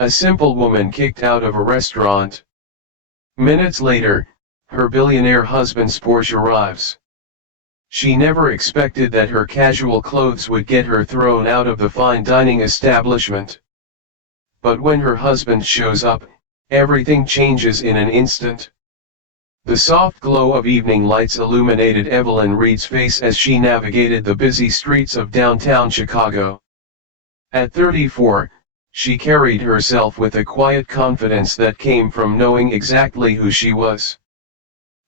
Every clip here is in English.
A simple woman kicked out of a restaurant. Minutes later, her billionaire husband's Porsche arrives. She never expected that her casual clothes would get her thrown out of the fine dining establishment. But when her husband shows up, everything changes in an instant. The soft glow of evening lights illuminated Evelyn Reed's face as she navigated the busy streets of downtown Chicago. At 34, she carried herself with a quiet confidence that came from knowing exactly who she was.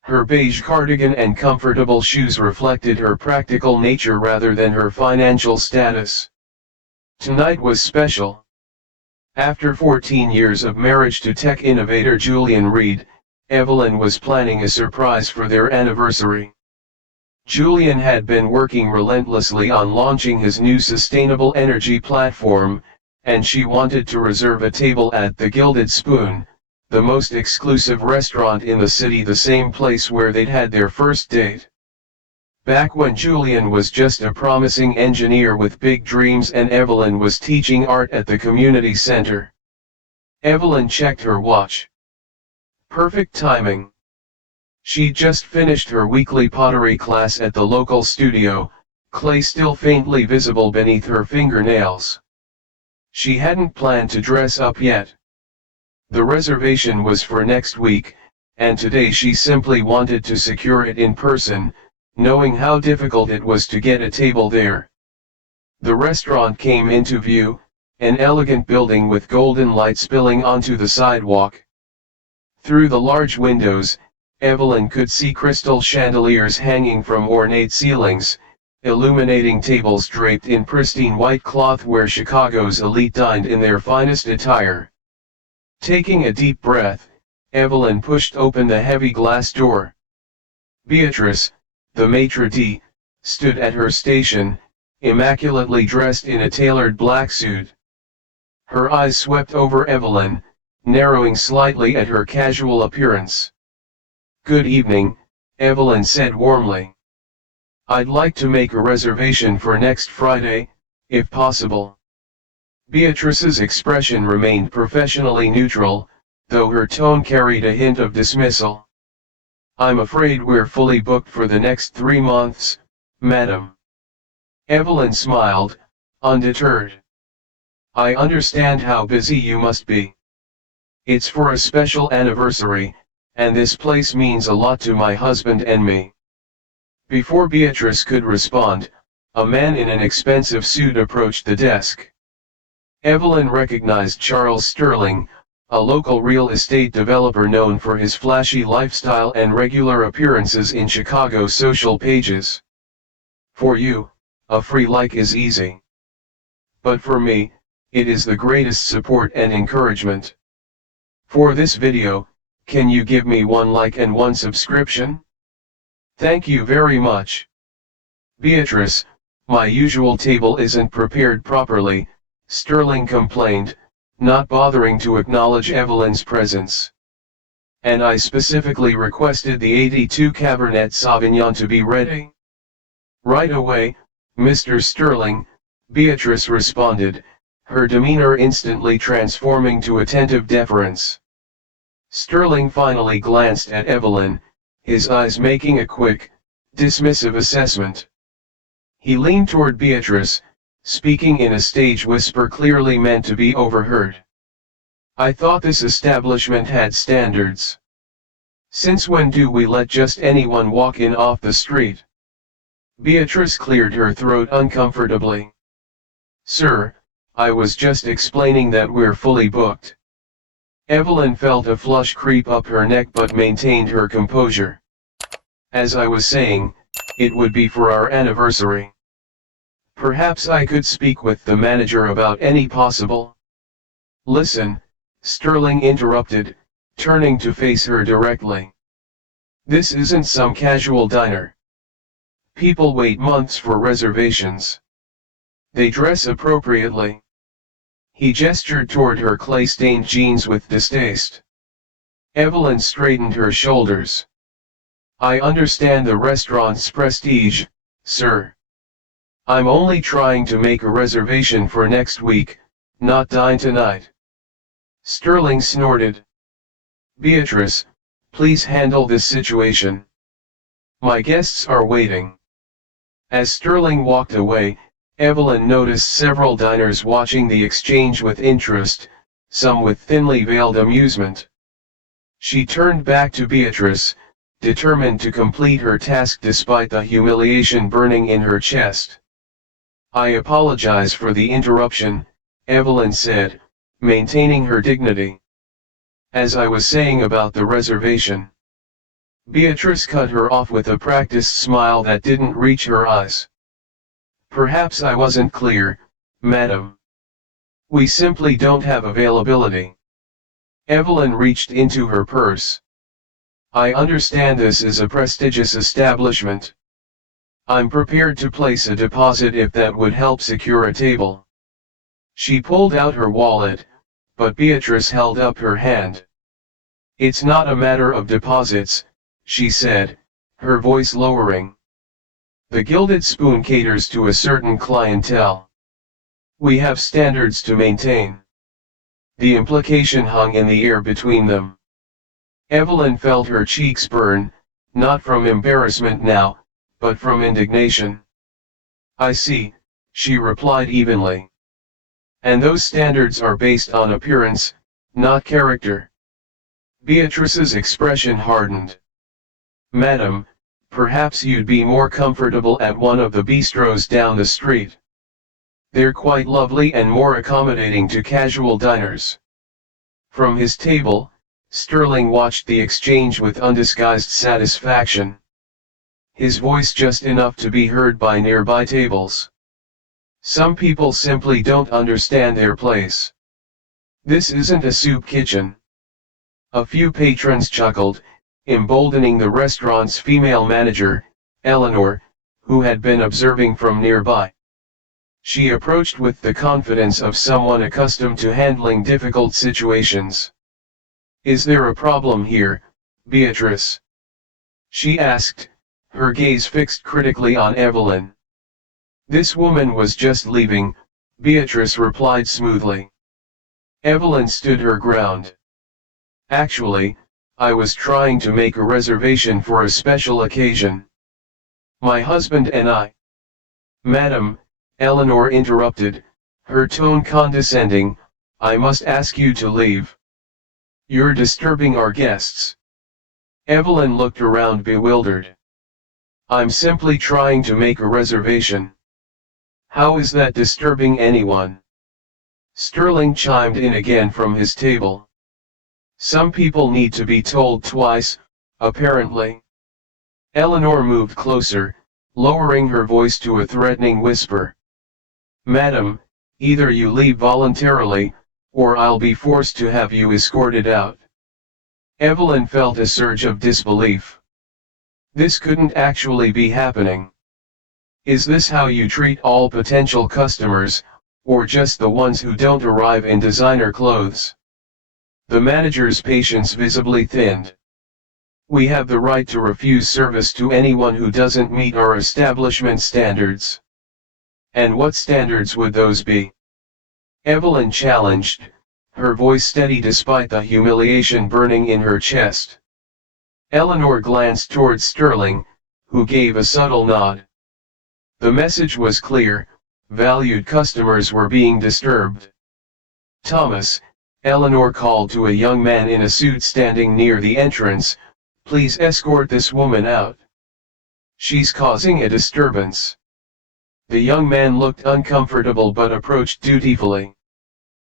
Her beige cardigan and comfortable shoes reflected her practical nature rather than her financial status. Tonight was special. After 14 years of marriage to tech innovator Julian Reed, Evelyn was planning a surprise for their anniversary. Julian had been working relentlessly on launching his new sustainable energy platform, and she wanted to reserve a table at the Gilded Spoon, the most exclusive restaurant in the city, the same place where they'd had their first date. Back when Julian was just a promising engineer with big dreams and Evelyn was teaching art at the community center. Evelyn checked her watch. Perfect timing. She'd just finished her weekly pottery class at the local studio, clay still faintly visible beneath her fingernails. She hadn't planned to dress up yet. The reservation was for next week, and today she simply wanted to secure it in person, knowing how difficult it was to get a table there. The restaurant came into view, an elegant building with golden light spilling onto the sidewalk. Through the large windows, Evelyn could see crystal chandeliers hanging from ornate ceilings, illuminating tables draped in pristine white cloth where Chicago's elite dined in their finest attire. Taking a deep breath, Evelyn pushed open the heavy glass door. Beatrice, the maitre d', stood at her station, immaculately dressed in a tailored black suit. Her eyes swept over Evelyn, narrowing slightly at her casual appearance. "Good evening," Evelyn said warmly. "I'd like to make a reservation for next Friday, if possible." Beatrice's expression remained professionally neutral, though her tone carried a hint of dismissal. "I'm afraid we're fully booked for the next 3 months, madam." Evelyn smiled, undeterred. "I understand how busy you must be. It's for a special anniversary, and this place means a lot to my husband and me." Before Beatrice could respond, a man in an expensive suit approached the desk. Evelyn recognized Charles Sterling, a local real estate developer known for his flashy lifestyle and regular appearances in Chicago's social pages. "For you, a free like is easy. But for me, it is the greatest support and encouragement. For this video, can you give me 1 like and 1 subscription? Thank you very much." "Beatrice, my usual table isn't prepared properly," Sterling complained, not bothering to acknowledge Evelyn's presence. "And I specifically requested the 82 Cabernet Sauvignon to be ready." "Right away, Mr. Sterling," Beatrice responded, her demeanor instantly transforming to attentive deference. Sterling finally glanced at Evelyn, his eyes making a quick, dismissive assessment. He leaned toward Beatrice, speaking in a stage whisper clearly meant to be overheard. "I thought this establishment had standards. Since when do we let just anyone walk in off the street?" Beatrice cleared her throat uncomfortably. "Sir, I was just explaining that we're fully booked." Evelyn felt a flush creep up her neck but maintained her composure. "As I was saying, it would be for our anniversary. Perhaps I could speak with the manager about any possible—" "Listen," Sterling interrupted, turning to face her directly. "This isn't some casual diner. People wait months for reservations. They dress appropriately." He gestured toward her clay-stained jeans with distaste. Evelyn straightened her shoulders. "I understand the restaurant's prestige, sir. I'm only trying to make a reservation for next week, not dine tonight." Sterling snorted. Beatrice, please handle this situation. My guests are waiting. As Sterling walked away, Evelyn noticed several diners watching the exchange with interest, some with thinly veiled amusement. She turned back to Beatrice, determined to complete her task despite the humiliation burning in her chest. I apologize for the interruption, Evelyn said, maintaining her dignity. As I was saying about the reservation. Beatrice cut her off with a practiced smile that didn't reach her eyes. Perhaps I wasn't clear, madam. We simply don't have availability. Evelyn reached into her purse. I understand this is a prestigious establishment. I'm prepared to place a deposit if that would help secure a table. She pulled out her wallet, but Beatrice held up her hand. It's not a matter of deposits, she said, her voice lowering. The Gilded Spoon caters to a certain clientele. We have standards to maintain. The implication hung in the air between them. Evelyn felt her cheeks burn, not from embarrassment now, but from indignation. I see, she replied evenly. And those standards are based on appearance, not character. Beatrice's expression hardened. Madam, perhaps you'd be more comfortable at one of the bistros down the street. They're quite lovely and more accommodating to casual diners. From his table, Sterling watched the exchange with undisguised satisfaction. His voice just enough to be heard by nearby tables. Some people simply don't understand their place. This isn't a soup kitchen. A few patrons chuckled, emboldening the restaurant's female manager, Eleanor, who had been observing from nearby. She approached with the confidence of someone accustomed to handling difficult situations. Is there a problem here, Beatrice? She asked, her gaze fixed critically on Evelyn. This woman was just leaving, Beatrice replied smoothly. Evelyn stood her ground. Actually, I was trying to make a reservation for a special occasion. My husband and I. Madam, Eleanor interrupted, her tone condescending, I must ask you to leave. You're disturbing our guests. Evelyn looked around bewildered. I'm simply trying to make a reservation. How is that disturbing anyone? Sterling chimed in again from his table. Some people need to be told twice, apparently. Eleanor moved closer, lowering her voice to a threatening whisper. Madam, either you leave voluntarily, or I'll be forced to have you escorted out. Evelyn felt a surge of disbelief. This couldn't actually be happening. Is this how you treat all potential customers, or just the ones who don't arrive in designer clothes? The manager's patience visibly thinned. We have the right to refuse service to anyone who doesn't meet our establishment standards. And what standards would those be? Evelyn challenged, her voice steady despite the humiliation burning in her chest. Eleanor glanced toward Sterling, who gave a subtle nod. The message was clear, valued customers were being disturbed. Thomas, Eleanor called to a young man in a suit standing near the entrance, please escort this woman out. She's causing a disturbance. The young man looked uncomfortable but approached dutifully.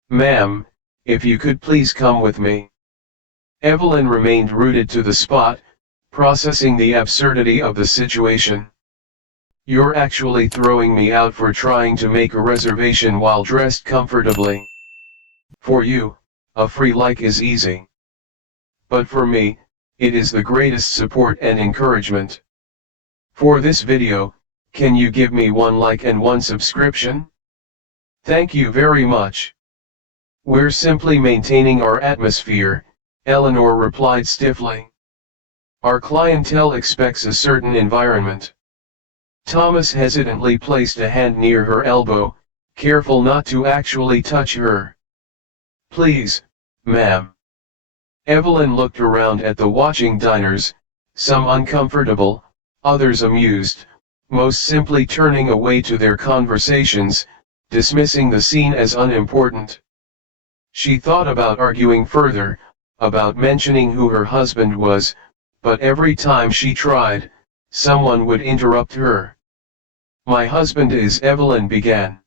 Ma'am, if you could please come with me. Evelyn remained rooted to the spot, processing the absurdity of the situation. You're actually throwing me out for trying to make a reservation while dressed comfortably. For you, a free like is easy. But for me, it is the greatest support and encouragement. For this video, can you give me 1 like and 1 subscription? Thank you very much. We're simply maintaining our atmosphere, Eleanor replied stiffly. Our clientele expects a certain environment. Thomas hesitantly placed a hand near her elbow, careful not to actually touch her. Please, ma'am. Evelyn looked around at the watching diners, some uncomfortable, others amused, most simply turning away to their conversations, dismissing the scene as unimportant. She thought about arguing further, about mentioning who her husband was, but every time she tried, someone would interrupt her. "My husband is," Evelyn began.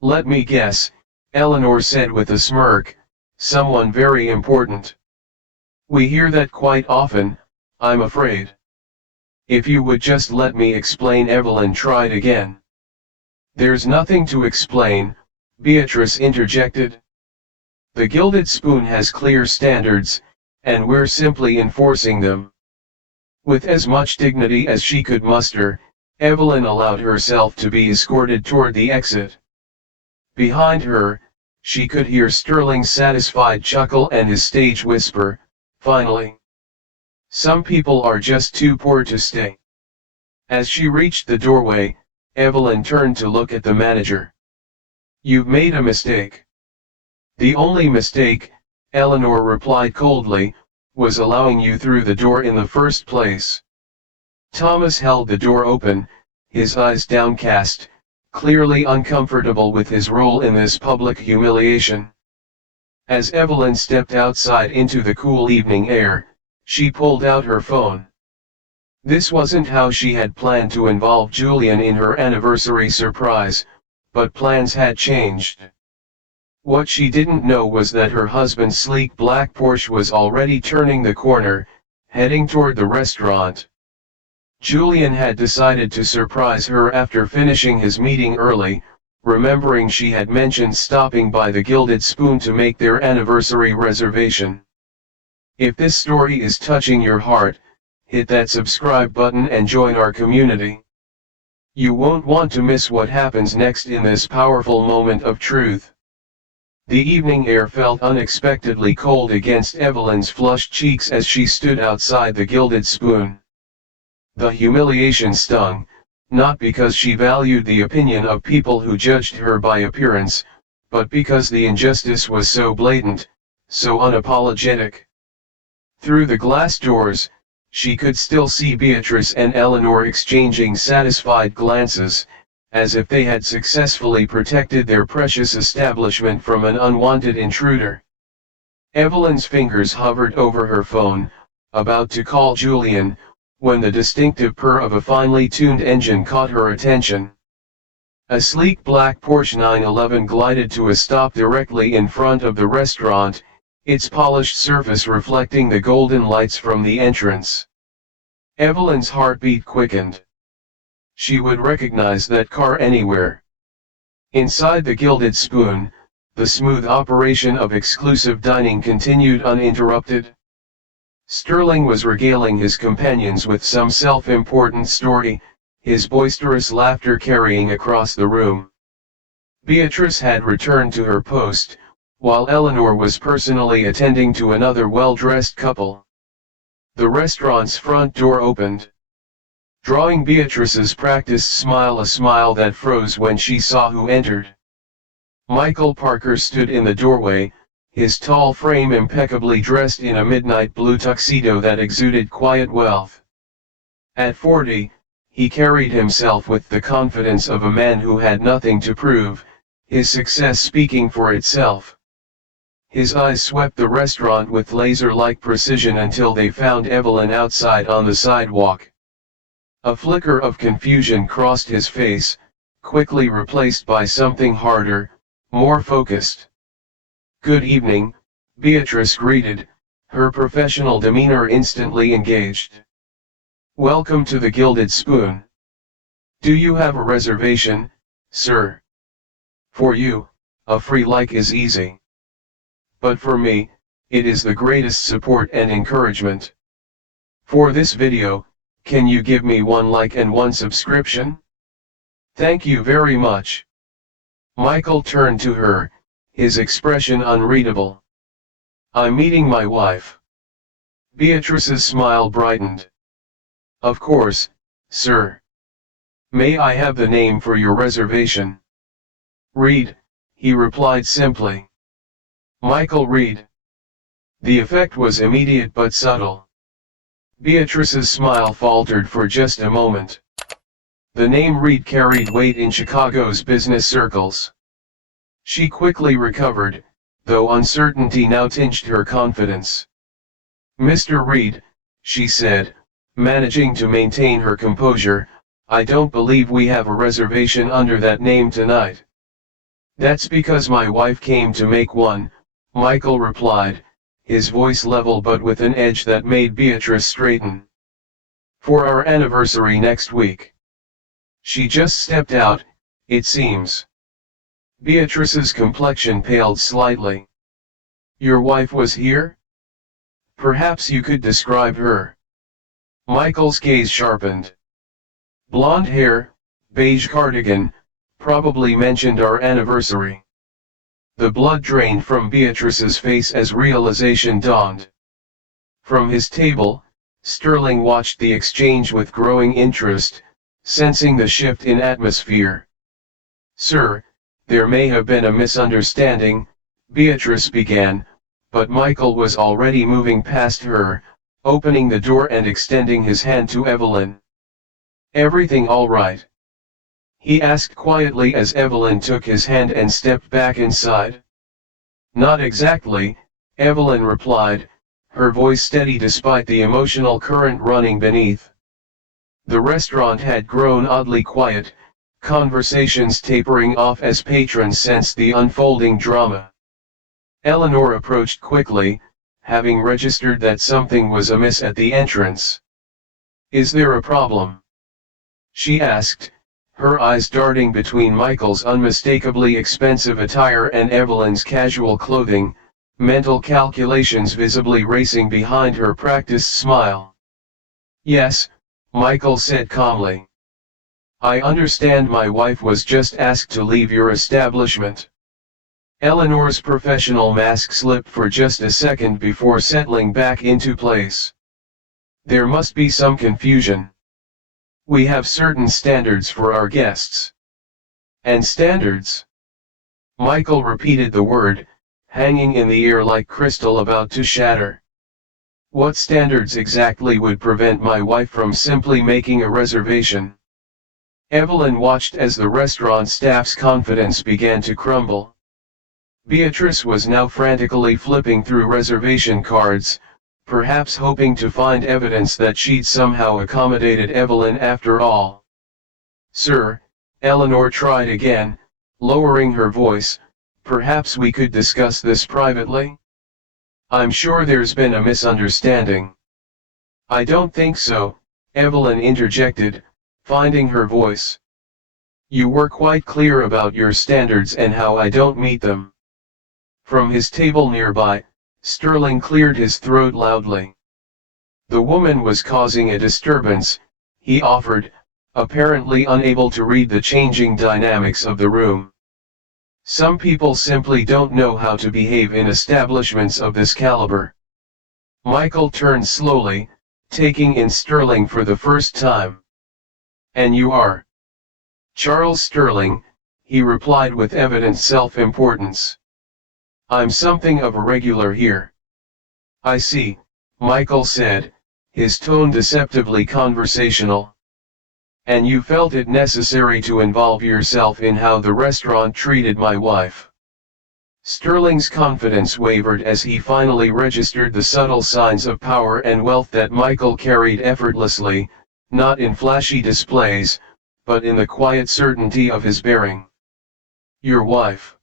"Let me guess," Eleanor said with a smirk, "someone very important." "We hear that quite often, I'm afraid." "If you would just let me explain," Evelyn tried again. "There's nothing to explain," Beatrice interjected. "The Gilded Spoon has clear standards, and we're simply enforcing them." With as much dignity as she could muster, Evelyn allowed herself to be escorted toward the exit. Behind her, she could hear Sterling's satisfied chuckle and his stage whisper, "Finally. Some people are just too poor to stay." As she reached the doorway, Evelyn turned to look at the manager. "You've made a mistake." "The only mistake," Eleanor replied coldly, "was allowing you through the door in the first place." Thomas held the door open, his eyes downcast, clearly uncomfortable with his role in this public humiliation. As Evelyn stepped outside into the cool evening air, she pulled out her phone. This wasn't how she had planned to involve Julian in her anniversary surprise, but plans had changed. What she didn't know was that her husband's sleek black Porsche was already turning the corner, heading toward the restaurant. Julian had decided to surprise her after finishing his meeting early, remembering she had mentioned stopping by the Gilded Spoon to make their anniversary reservation. If this story is touching your heart, hit that subscribe button and join our community. You won't want to miss what happens next in this powerful moment of truth. The evening air felt unexpectedly cold against Evelyn's flushed cheeks as she stood outside the Gilded Spoon. The humiliation stung, not because she valued the opinion of people who judged her by appearance, but because the injustice was so blatant, so unapologetic. Through the glass doors, she could still see Beatrice and Eleanor exchanging satisfied glances, as if they had successfully protected their precious establishment from an unwanted intruder. Evelyn's fingers hovered over her phone, about to call Julian, when the distinctive purr of a finely tuned engine caught her attention. A sleek black Porsche 911 glided to a stop directly in front of the restaurant, its polished surface reflecting the golden lights from the entrance. Evelyn's heartbeat quickened. She would recognize that car anywhere. Inside the Gilded Spoon, the smooth operation of exclusive dining continued uninterrupted. Sterling was regaling his companions with some self-important story, his boisterous laughter carrying across the room. Beatrice had returned to her post, while Eleanor was personally attending to another well-dressed couple. The restaurant's front door opened, drawing Beatrice's practiced smile, a smile that froze when she saw who entered. Michael Parker stood in the doorway, his tall frame impeccably dressed in a midnight blue tuxedo that exuded quiet wealth. At 40, he carried himself with the confidence of a man who had nothing to prove, his success speaking for itself. His eyes swept the restaurant with laser-like precision until they found Evelyn outside on the sidewalk. A flicker of confusion crossed his face, quickly replaced by something harder, more focused. "Good evening," Beatrice greeted, her professional demeanor instantly engaged. "Welcome to the Gilded Spoon. Do you have a reservation, sir?" "For you, a free like is easy. But for me, it is the greatest support and encouragement. For this video, can you give me 1 like and 1 subscription? Thank you very much." Michael turned to her, his expression unreadable. "I'm meeting my wife." Beatrice's smile brightened. "Of course, sir. May I have the name for your reservation?" "Reed," he replied simply. "Michael Reed." The effect was immediate but subtle. Beatrice's smile faltered for just a moment. The name Reed carried weight in Chicago's business circles. She quickly recovered, though uncertainty now tinged her confidence. "Mr. Reed," she said, managing to maintain her composure, "I don't believe we have a reservation under that name tonight." "That's because my wife came to make one," Michael replied, his voice level but with an edge that made Beatrice straighten. "For our anniversary next week. She just stepped out, it seems." Beatrice's complexion paled slightly. "Your wife was here? Perhaps you could describe her." Michael's gaze sharpened. "Blonde hair, beige cardigan, probably mentioned our anniversary." The blood drained from Beatrice's face as realization dawned. From his table, Sterling watched the exchange with growing interest, sensing the shift in atmosphere. "Sir, there may have been a misunderstanding," Beatrice began, but Michael was already moving past her, opening the door and extending his hand to Evelyn. "Everything all right?" he asked quietly as Evelyn took his hand and stepped back inside. "Not exactly," Evelyn replied, her voice steady despite the emotional current running beneath. The restaurant had grown oddly quiet, conversations tapering off as patrons sensed the unfolding drama. Eleanor approached quickly, having registered that something was amiss at the entrance. "Is there a problem?" she asked, her eyes darting between Michael's unmistakably expensive attire and Evelyn's casual clothing, mental calculations visibly racing behind her practiced smile. "Yes," Michael said calmly. "I understand my wife was just asked to leave your establishment." Eleanor's professional mask slipped for just a second before settling back into place. "There must be some confusion. We have certain standards for our guests." "And standards?" Michael repeated the word, hanging in the air like crystal about to shatter. "What standards exactly would prevent my wife from simply making a reservation?" Evelyn watched as the restaurant staff's confidence began to crumble. Beatrice was now frantically flipping through reservation cards, perhaps hoping to find evidence that she'd somehow accommodated Evelyn after all. "Sir," Eleanor tried again, lowering her voice, "perhaps we could discuss this privately?" "I'm sure there's been a misunderstanding." "I don't think so," Evelyn interjected, finding her voice. "You were quite clear about your standards and how I don't meet them." From his table nearby, Sterling cleared his throat loudly. "The woman was causing a disturbance," he offered, apparently unable to read the changing dynamics of the room. "Some people simply don't know how to behave in establishments of this caliber." Michael turned slowly, taking in Sterling for the first time. "And you are?" "Charles Sterling," he replied with evident self-importance. "I'm something of a regular here." "I see," Michael said, his tone deceptively conversational. "And you felt it necessary to involve yourself in how the restaurant treated my wife." Sterling's confidence wavered as he finally registered the subtle signs of power and wealth that Michael carried effortlessly, not in flashy displays, but in the quiet certainty of his bearing. "Your wife?"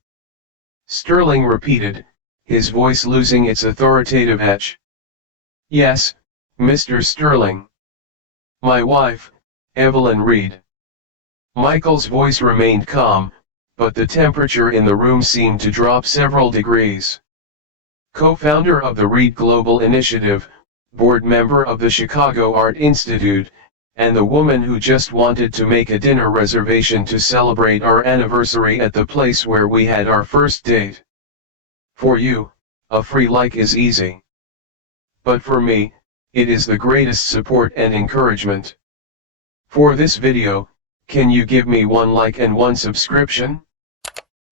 Sterling repeated, his voice losing its authoritative edge. "Yes, Mr. Sterling. My wife, Evelyn Reed." Michael's voice remained calm, but the temperature in the room seemed to drop several degrees. Co-founder of the Reed Global Initiative, board member of the Chicago Art Institute, and the woman who just wanted to make a dinner reservation to celebrate our anniversary at the place where we had our first date. For you, a free like is easy. But for me, it is the greatest support and encouragement. For this video, can you give me one like and one subscription?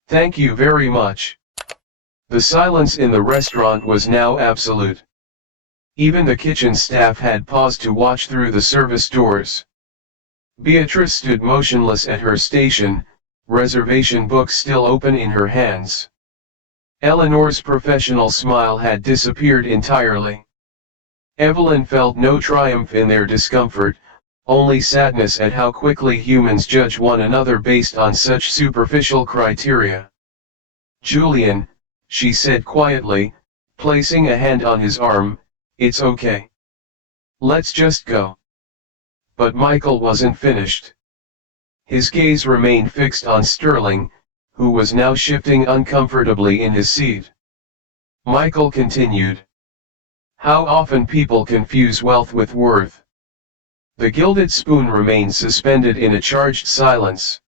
Thank you very much. The silence in the restaurant was now absolute. Even the kitchen staff had paused to watch through the service doors. Beatrice stood motionless at her station, reservation book still open in her hands. Eleanor's professional smile had disappeared entirely. Evelyn felt no triumph in their discomfort, only sadness at how quickly humans judge one another based on such superficial criteria. "Julian," she said quietly, placing a hand on his arm, "it's okay. Let's just go." But Michael wasn't finished. His gaze remained fixed on Sterling, who was now shifting uncomfortably in his seat. Michael continued. "How often people confuse wealth with worth." The gilded spoon remained suspended in a charged silence.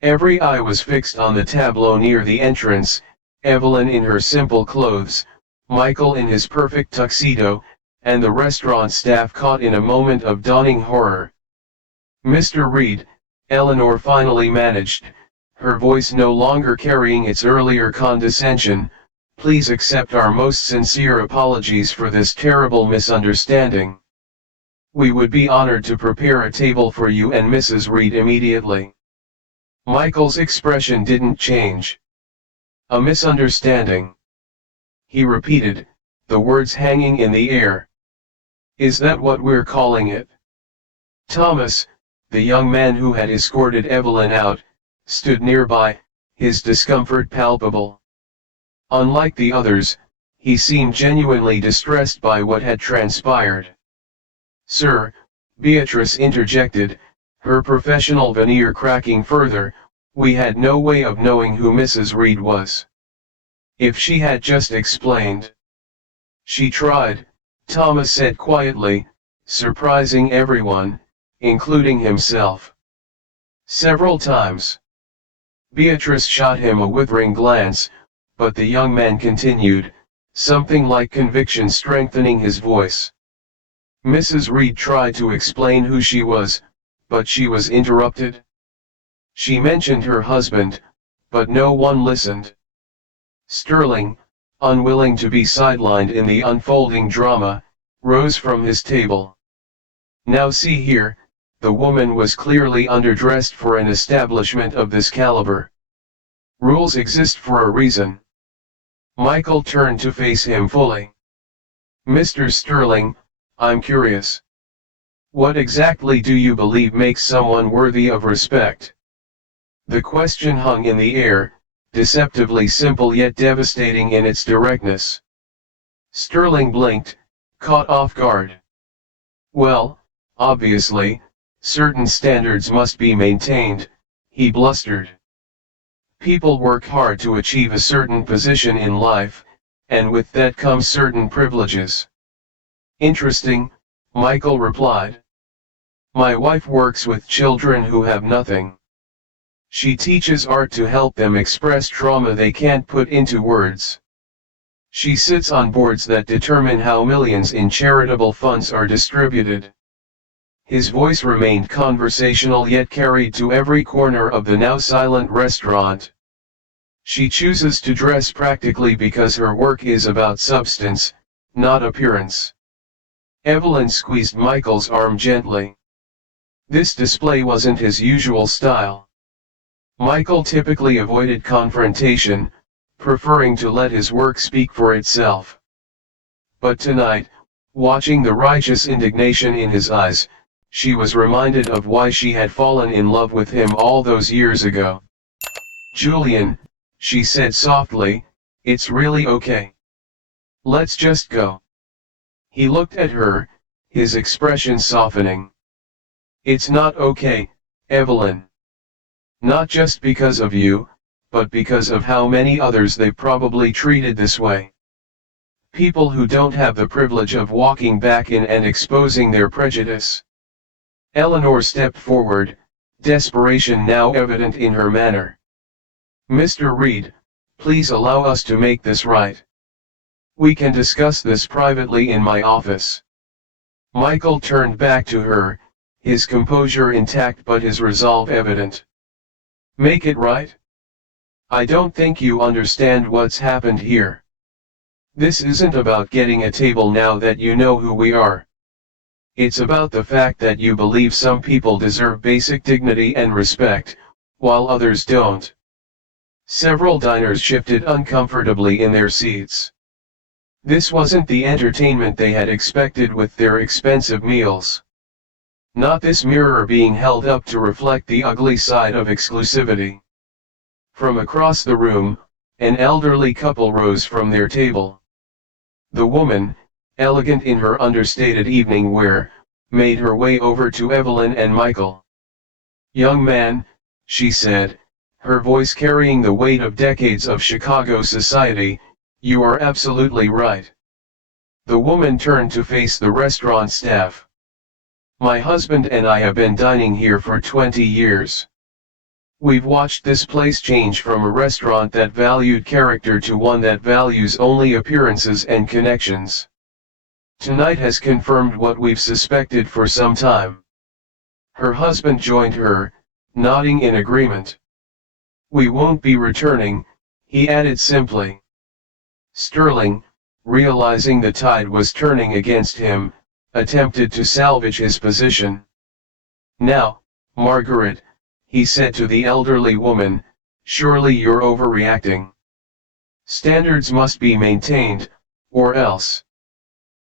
Every eye was fixed on the tableau near the entrance, Evelyn in her simple clothes, Michael in his perfect tuxedo, and the restaurant staff caught in a moment of dawning horror. "Mr. Reed," Eleanor finally managed, her voice no longer carrying its earlier condescension, "please accept our most sincere apologies for this terrible misunderstanding. We would be honored to prepare a table for you and Mrs. Reed immediately." Michael's expression didn't change. "A misunderstanding," he repeated, the words hanging in the air. "Is that what we're calling it?" Thomas, the young man who had escorted Evelyn out, stood nearby, his discomfort palpable. Unlike the others, he seemed genuinely distressed by what had transpired. "Sir," Beatrice interjected, her professional veneer cracking further, "we had no way of knowing who Mrs. Reed was. If she had just explained." "She tried," Thomas said quietly, surprising everyone, including himself. "Several times." Beatrice shot him a withering glance, but the young man continued, something like conviction strengthening his voice. "Mrs. Reed tried to explain who she was, but she was interrupted. She mentioned her husband, but no one listened." Sterling, unwilling to be sidelined in the unfolding drama, rose from his table. "Now see here, the woman was clearly underdressed for an establishment of this caliber. Rules exist for a reason." Michael turned to face him fully. "Mr. Sterling, I'm curious. What exactly do you believe makes someone worthy of respect?" The question hung in the air, deceptively simple yet devastating in its directness. Sterling blinked, caught off guard. "Well, obviously, certain standards must be maintained," he blustered. "People work hard to achieve a certain position in life, and with that comes certain privileges." "Interesting," Michael replied. "My wife works with children who have nothing. She teaches art to help them express trauma they can't put into words. She sits on boards that determine how millions in charitable funds are distributed." His voice remained conversational yet carried to every corner of the now silent restaurant. "She chooses to dress practically because her work is about substance, not appearance." Evelyn squeezed Michael's arm gently. This display wasn't his usual style. Michael typically avoided confrontation, preferring to let his work speak for itself. But tonight, watching the righteous indignation in his eyes, she was reminded of why she had fallen in love with him all those years ago. "Julian," she said softly, "it's really okay. Let's just go." He looked at her, his expression softening. "It's not okay, Evelyn. Not just because of you, but because of how many others they probably treated this way. People who don't have the privilege of walking back in and exposing their prejudice." Eleanor stepped forward, desperation now evident in her manner. "Mr. Reed, please allow us to make this right. We can discuss this privately in my office." Michael turned back to her, his composure intact but his resolve evident. "Make it right? I don't think you understand what's happened here. This isn't about getting a table now that you know who we are. It's about the fact that you believe some people deserve basic dignity and respect, while others don't. Several diners shifted uncomfortably in their seats. This wasn't the entertainment they had expected with their expensive meals. Not this mirror being held up to reflect the ugly side of exclusivity. From across the room, an elderly couple rose from their table. The woman, elegant in her understated evening wear, made her way over to Evelyn and Michael. "Young man," she said, her voice carrying the weight of decades of Chicago society, "you are absolutely right." The woman turned to face the restaurant staff. "My husband and I have been dining here for 20 years. We've watched this place change from a restaurant that valued character to one that values only appearances and connections. Tonight has confirmed what we've suspected for some time." Her husband joined her, nodding in agreement. "We won't be returning," he added simply. Sterling, realizing the tide was turning against him, attempted to salvage his position. "Now, Margaret," he said to the elderly woman, "surely you're overreacting. Standards must be maintained, or else."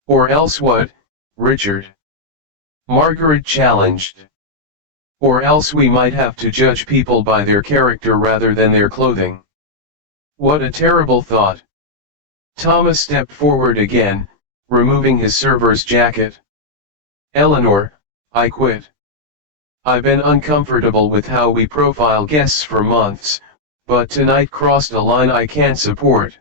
"Or else what, Richard?" Margaret challenged. "Or else we might have to judge people by their character rather than their clothing." What a terrible thought. Thomas stepped forward again, removing his server's jacket. "Eleanor, I quit. I've been uncomfortable with how we profile guests for months, but tonight crossed a line I can't support."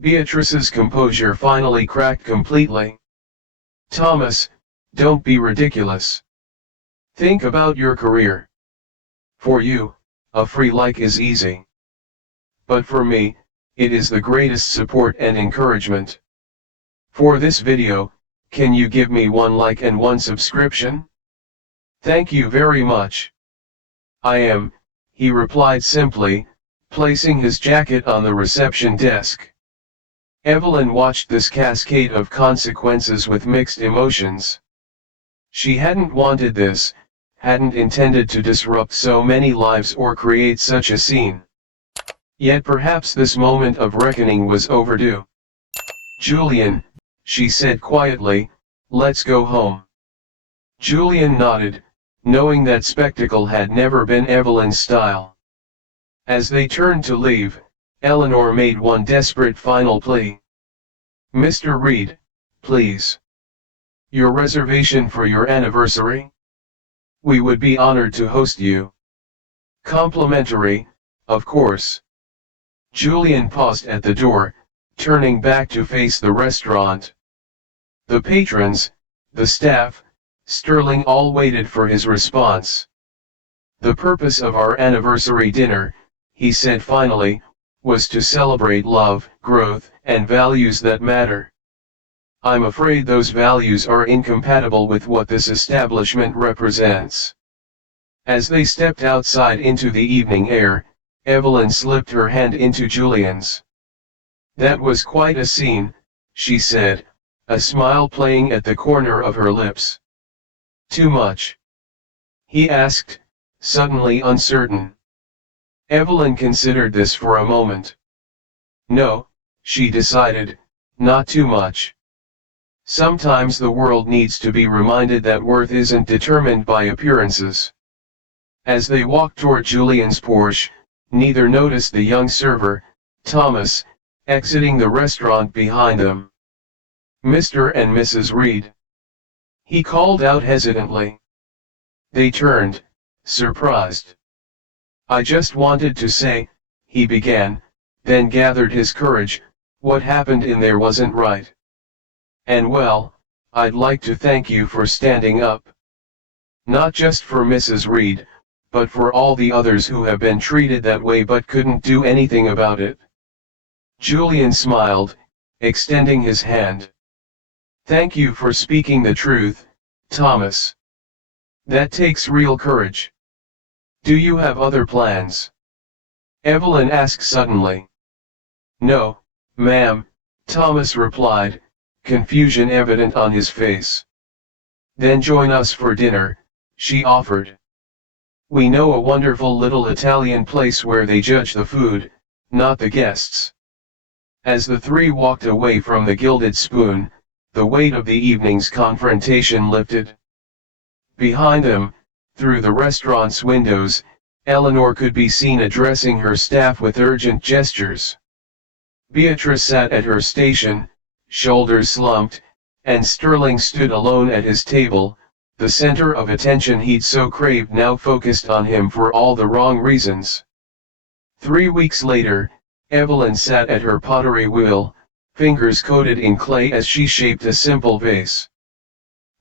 Beatrice's composure finally cracked completely. "Thomas, don't be ridiculous. Think about your career. For you, a free like is easy. But for me, it is the greatest support and encouragement. For this video, can you give me 1 like and 1 subscription? Thank you very much." "I am," he replied simply, placing his jacket on the reception desk. Evelyn watched this cascade of consequences with mixed emotions. She hadn't wanted this, hadn't intended to disrupt so many lives or create such a scene. Yet perhaps this moment of reckoning was overdue. "Julian," she said quietly, "let's go home." Julian nodded, knowing that spectacle had never been Evelyn's style. As they turned to leave, Eleanor made one desperate final plea. "Mr. Reed, please. Your reservation for your anniversary? We would be honored to host you. Complimentary, of course." Julian paused at the door, turning back to face the restaurant. The patrons, the staff, Sterling all waited for his response. "The purpose of our anniversary dinner," he said finally, "was to celebrate love, growth, and values that matter. I'm afraid those values are incompatible with what this establishment represents." As they stepped outside into the evening air, Evelyn slipped her hand into Julian's. "That was quite a scene," she said, a smile playing at the corner of her lips. "Too much?" he asked, suddenly uncertain. Evelyn considered this for a moment. "No," she decided, "not too much. Sometimes the world needs to be reminded that worth isn't determined by appearances." As they walked toward Julian's Porsche, neither noticed the young server, Thomas, exiting the restaurant behind them. "Mr. and Mrs. Reed," he called out hesitantly. They turned, surprised. "I just wanted to say," he began, then gathered his courage, "what happened in there wasn't right. And well, I'd like to thank you for standing up. Not just for Mrs. Reed, but for all the others who have been treated that way but couldn't do anything about it." Julian smiled, extending his hand. "Thank you for speaking the truth, Thomas. That takes real courage. Do you have other plans?" Evelyn asked suddenly. No, ma'am, Thomas replied, confusion evident on his face. Then join us for dinner, she offered. We know a wonderful little Italian place where they judge the food, not the guests. As the three walked away from the Gilded Spoon, the weight of the evening's confrontation lifted. Behind them, through the restaurant's windows, Eleanor could be seen addressing her staff with urgent gestures. Beatrice sat at her station, shoulders slumped, and Sterling stood alone at his table, the center of attention he'd so craved now focused on him for all the wrong reasons. 3 weeks later, Evelyn sat at her pottery wheel, fingers coated in clay as she shaped a simple vase.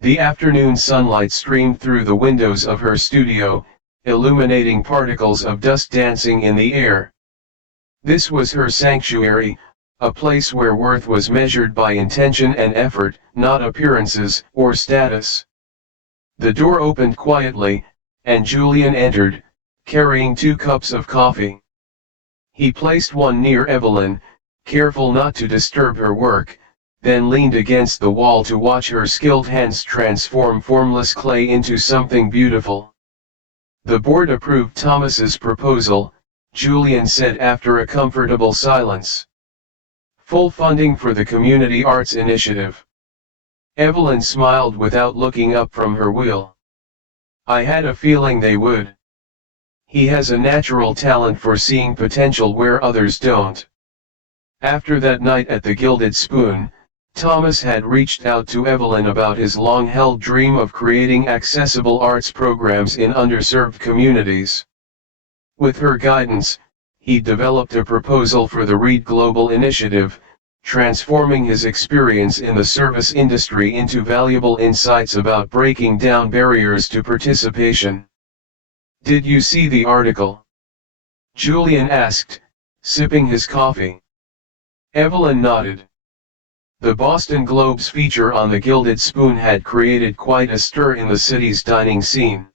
The afternoon sunlight streamed through the windows of her studio, illuminating particles of dust dancing in the air. This was her sanctuary, a place where worth was measured by intention and effort, not appearances or status. The door opened quietly, and Julian entered, carrying 2 cups of coffee. He placed one near Evelyn, careful not to disturb her work, then leaned against the wall to watch her skilled hands transform formless clay into something beautiful. The board approved Thomas's proposal, Julian said after a comfortable silence. Full funding for the Community Arts Initiative. Evelyn smiled without looking up from her wheel. I had a feeling they would. He has a natural talent for seeing potential where others don't. After that night at the Gilded Spoon, Thomas had reached out to Evelyn about his long-held dream of creating accessible arts programs in underserved communities. With her guidance, he developed a proposal for the Reed Global Initiative, transforming his experience in the service industry into valuable insights about breaking down barriers to participation. Did you see the article? Julian asked, sipping his coffee. Evelyn nodded. The Boston Globe's feature on the Gilded Spoon had created quite a stir in the city's dining scene.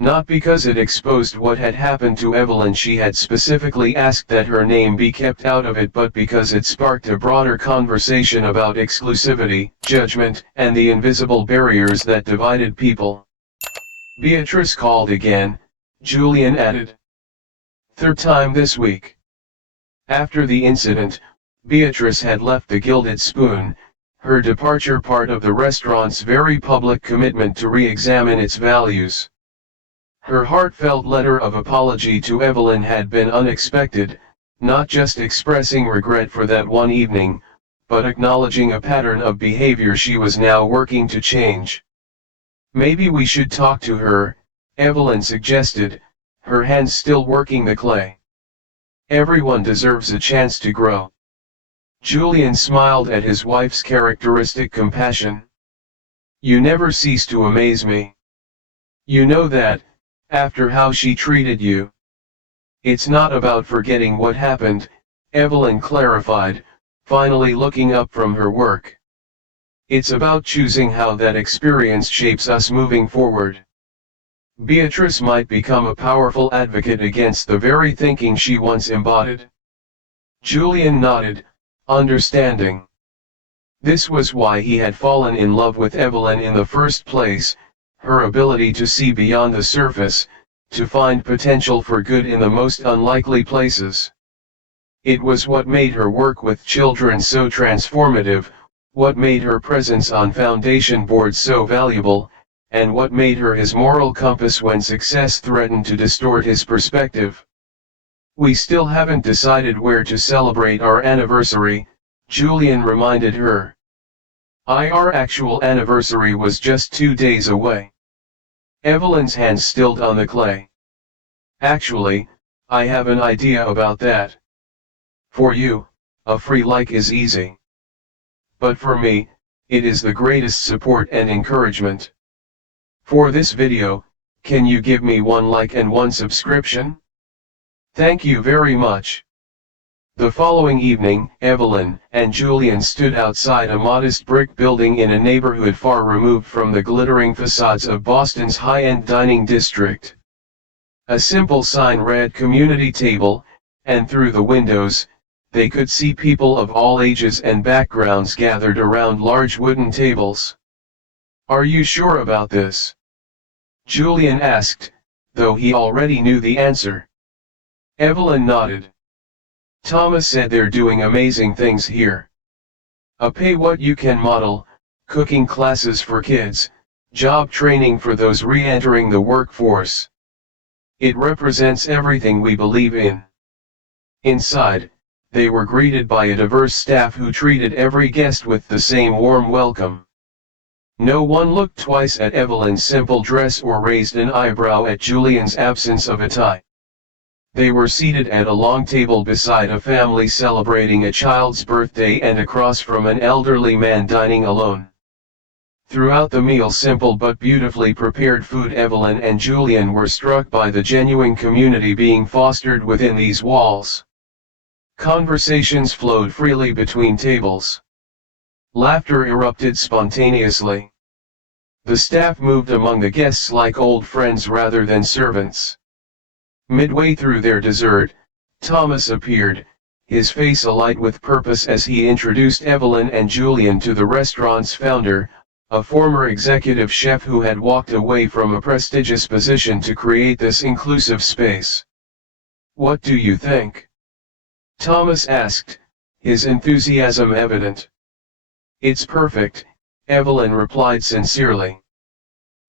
Not because it exposed what had happened to Evelyn, she had specifically asked that her name be kept out of it, but because it sparked a broader conversation about exclusivity, judgment, and the invisible barriers that divided people. Beatrice called again, Julian added. 3rd time this week. After the incident, Beatrice had left the Gilded Spoon, her departure part of the restaurant's very public commitment to re-examine its values. Her heartfelt letter of apology to Evelyn had been unexpected, not just expressing regret for that one evening, but acknowledging a pattern of behavior she was now working to change. Maybe we should talk to her, Evelyn suggested, her hands still working the clay. Everyone deserves a chance to grow. Julian smiled at his wife's characteristic compassion. You never cease to amaze me. You know that, after how she treated you. It's not about forgetting what happened, Evelyn clarified, finally looking up from her work. It's about choosing how that experience shapes us moving forward. Beatrice might become a powerful advocate against the very thinking she once embodied. Julian nodded, understanding. This was why he had fallen in love with Evelyn in the first place, her ability to see beyond the surface, to find potential for good in the most unlikely places. It was what made her work with children so transformative, what made her presence on foundation boards so valuable, and what made her his moral compass when success threatened to distort his perspective. We still haven't decided where to celebrate our anniversary, Julian reminded her. Our actual anniversary was just 2 days away. Evelyn's hands stilled on the clay. Actually, I have an idea about that. For you, a free like is easy. But for me, it is the greatest support and encouragement. For this video, can you give me 1 like and 1 subscription? Thank you very much. The following evening, Evelyn and Julian stood outside a modest brick building in a neighborhood far removed from the glittering facades of Boston's high-end dining district. A simple sign read "Community Table," and through the windows, they could see people of all ages and backgrounds gathered around large wooden tables. "Are you sure about this?" Julian asked, though he already knew the answer. Evelyn nodded. "Thomas said they're doing amazing things here. A pay-what-you-can model, cooking classes for kids, job training for those re-entering the workforce. It represents everything we believe in." Inside, they were greeted by a diverse staff who treated every guest with the same warm welcome. No one looked twice at Evelyn's simple dress or raised an eyebrow at Julian's absence of a tie. They were seated at a long table beside a family celebrating a child's birthday and across from an elderly man dining alone. Throughout the meal, simple but beautifully prepared food. Evelyn and Julian were struck by the genuine community being fostered within these walls. Conversations flowed freely between tables. Laughter erupted spontaneously. The staff moved among the guests like old friends rather than servants. Midway through their dessert, Thomas appeared, his face alight with purpose as he introduced Evelyn and Julian to the restaurant's founder, a former executive chef who had walked away from a prestigious position to create this inclusive space. "What do you think?" Thomas asked, his enthusiasm evident. "It's perfect," Evelyn replied sincerely.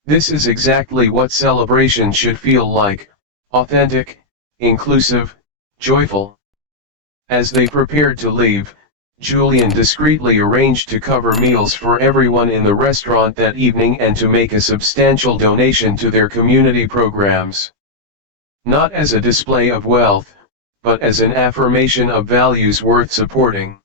"This is exactly what celebration should feel like, authentic, inclusive, joyful." As they prepared to leave, Julian discreetly arranged to cover meals for everyone in the restaurant that evening and to make a substantial donation to their community programs. Not as a display of wealth, but as an affirmation of values worth supporting.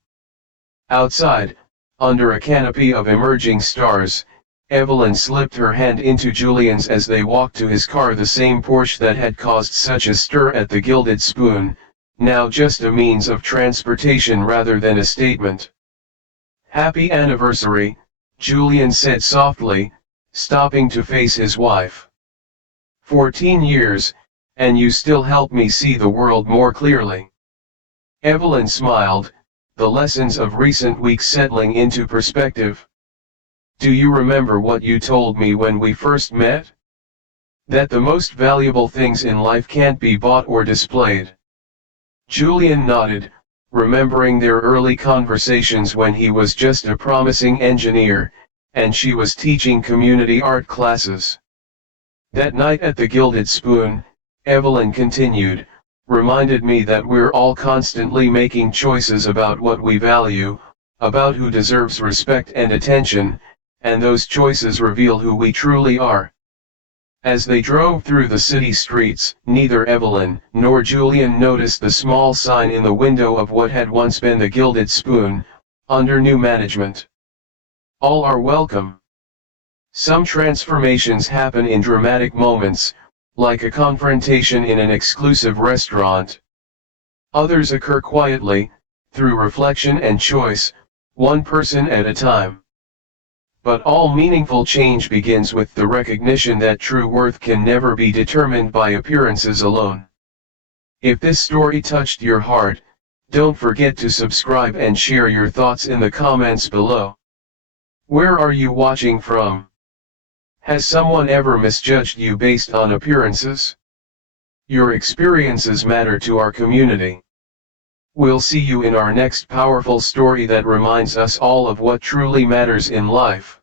Outside, under a canopy of emerging stars, Evelyn slipped her hand into Julian's as they walked to his car, the same Porsche that had caused such a stir at the Gilded Spoon, now just a means of transportation rather than a statement. "Happy anniversary," Julian said softly, stopping to face his wife. 14 years, and you still help me see the world more clearly." Evelyn smiled, the lessons of recent weeks settling into perspective. "Do you remember what you told me when we first met? That the most valuable things in life can't be bought or displayed." Julian nodded, remembering their early conversations when he was just a promising engineer, and she was teaching community art classes. "That night at the Gilded Spoon," Evelyn continued, "reminded me that we're all constantly making choices about what we value, about who deserves respect and attention, and those choices reveal who we truly are." As they drove through the city streets, neither Evelyn nor Julian noticed the small sign in the window of what had once been the Gilded Spoon, under new management. "All are welcome." Some transformations happen in dramatic moments, like a confrontation in an exclusive restaurant. Others occur quietly, through reflection and choice, one person at a time. But all meaningful change begins with the recognition that true worth can never be determined by appearances alone. If this story touched your heart, don't forget to subscribe and share your thoughts in the comments below. Where are you watching from? Has someone ever misjudged you based on appearances? Your experiences matter to our community. We'll see you in our next powerful story that reminds us all of what truly matters in life.